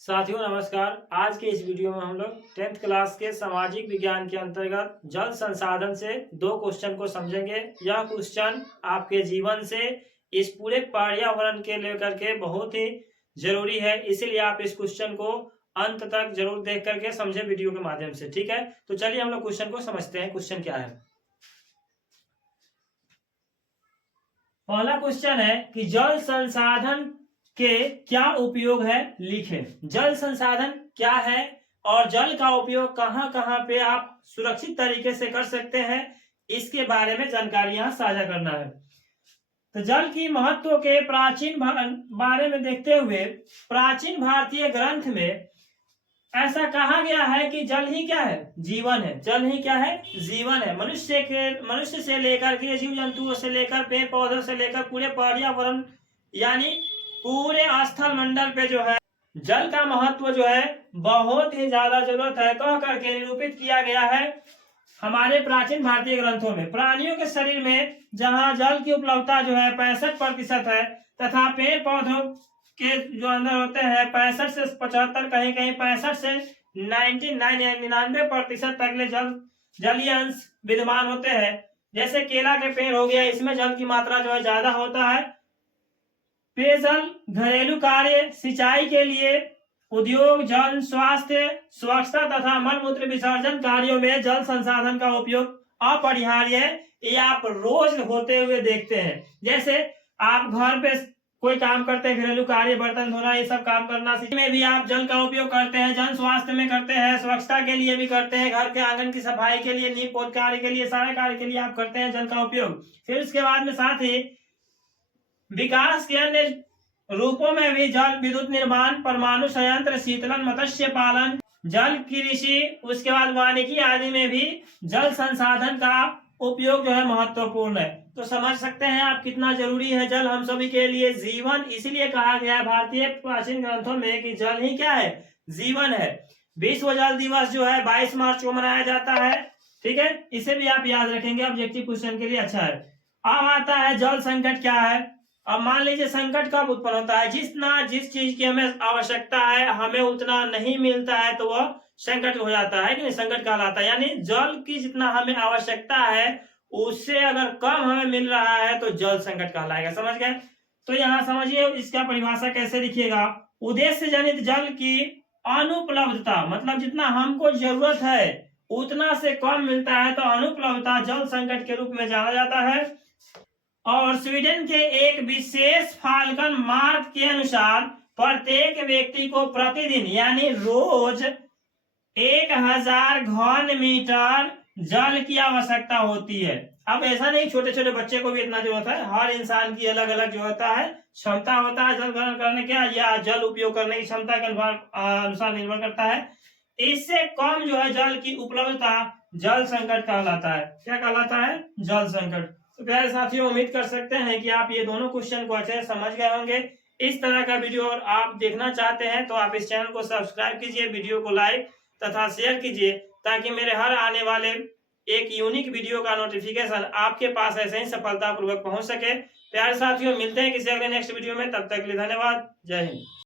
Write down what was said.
साथियों नमस्कार। आज के इस वीडियो में हम लोग 10th क्लास के सामाजिक विज्ञान के अंतर्गत जल संसाधन से दो क्वेश्चन को समझेंगे। यह क्वेश्चन आपके जीवन से इस पूरे पर्यावरण के लेकर के बहुत ही जरूरी है, इसीलिए आप इस क्वेश्चन को अंत तक जरूर देख करके समझे वीडियो के माध्यम से। ठीक है, तो चलिए हम लोग क्वेश्चन को समझते हैं। क्वेश्चन क्या है? पहला क्वेश्चन है कि जल संसाधन के क्या उपयोग है, लिखें। जल संसाधन क्या है और जल का उपयोग कहां कहां पे आप सुरक्षित तरीके से कर सकते हैं, इसके बारे में जानकारी यहां साझा करना है। तो जल की महत्व के प्राचीन बारे में देखते हुए प्राचीन भारतीय ग्रंथ में ऐसा कहा गया है कि जल ही क्या है? जीवन है। जल ही क्या है? जीवन है। मनुष्य से लेकर के जीव जंतुओं से लेकर पेड़ पौधों से लेकर पूरे पर्यावरण यानी पूरे स्थल मंडल पे जो है जल का महत्व जो है बहुत ही ज्यादा जरूरत है कह करके निरूपित किया गया है हमारे प्राचीन भारतीय ग्रंथों में। प्राणियों के शरीर में जहां जल की उपलब्धता जो है 65% है तथा पेड़ पौधों के जो अंदर होते हैं 65 से 75, कहीं कहीं 65 से 99% तक जलीय अंश विद्यमान होते हैं। जैसे केला के पेड़ हो गया, इसमें जल की मात्रा जो है ज्यादा होता है। पेयजल, घरेलू कार्य, सिंचाई के लिए, उद्योग, जन स्वास्थ्य, स्वच्छता तथा मलमूत्र विसर्जन कार्यों में जल संसाधन का उपयोग अपरिहार्य है। ये आप रोज होते हुए देखते हैं। जैसे आप घर पे कोई काम करते हैं, घरेलू कार्य, बर्तन धोना, ये सब काम करना, में भी आप जल का उपयोग करते हैं। जन स्वास्थ्य में करते हैं, स्वच्छता के लिए भी करते हैं, घर के आंगन की सफाई के लिए, नींव पोत कार्य के लिए, सारे कार्य के लिए आप करते हैं जल का उपयोग। फिर उसके बाद में साथ ही विकास के अन्य रूपों में भी जल विद्युत निर्माण, परमाणु संयंत्र, शीतलन, मत्स्य पालन, जल कृषि, उसके बाद वानिकी आदि में भी जल संसाधन का उपयोग जो है महत्वपूर्ण है। तो समझ सकते हैं आप कितना जरूरी है जल हम सभी के लिए। जीवन इसलिए कहा गया है भारतीय प्राचीन ग्रंथों में कि जल ही क्या है? जीवन है। विश्व जल दिवस जो है 22 मार्च को मनाया जाता है। ठीक है, इसे भी आप याद रखेंगे, ऑब्जेक्टिव क्वेश्चन के लिए अच्छा है। अब आता है जल संकट क्या है। अब मान लीजिए संकट कब उत्पन्न होता है? जिस चीज की हमें आवश्यकता है हमें उतना नहीं मिलता है तो वह संकट हो जाता है कि नहीं, संकट कहलाता है। यानी जल की जितना हमें आवश्यकता है उससे अगर कम हमें मिल रहा है तो जल संकट कहलाएगा। समझ गए? तो यहाँ समझिए इसका परिभाषा कैसे लिखिएगा। उद्देश्य जनित जल की अनुपलब्धता, मतलब जितना हमको जरूरत है उतना से कम मिलता है तो अनुपलब्धता जल संकट के रूप में जाना जाता है। और स्वीडन के एक विशेष फाल्कन मार्क के अनुसार प्रत्येक व्यक्ति को प्रतिदिन यानी रोज 1000 घन मीटर जल की आवश्यकता होती है। अब ऐसा नहीं छोटे छोटे बच्चे को भी इतना जरूरत है, हर इंसान की अलग अलग जो होता है क्षमता होता है जल ग्रहण करने का या जल उपयोग करने की क्षमता के अनुसार निर्भर करता है। इससे कम जो है जल की उपलब्धता जल संकट कहलाता है। क्या कहलाता है? जल संकट। तो प्यारे साथियों, उम्मीद कर सकते हैं कि आप ये दोनों क्वेश्चन को अच्छे से समझ गए होंगे। इस तरह का वीडियो और आप देखना चाहते हैं तो आप इस चैनल को सब्सक्राइब कीजिए, वीडियो को लाइक तथा शेयर कीजिए ताकि मेरे हर आने वाले एक यूनिक वीडियो का नोटिफिकेशन आपके पास ऐसे ही सफलतापूर्वक पहुंच सके। प्यारे साथियों, मिलते हैं किसी अगले नेक्स्ट वीडियो में, तब तक के लिए धन्यवाद। जय हिंद।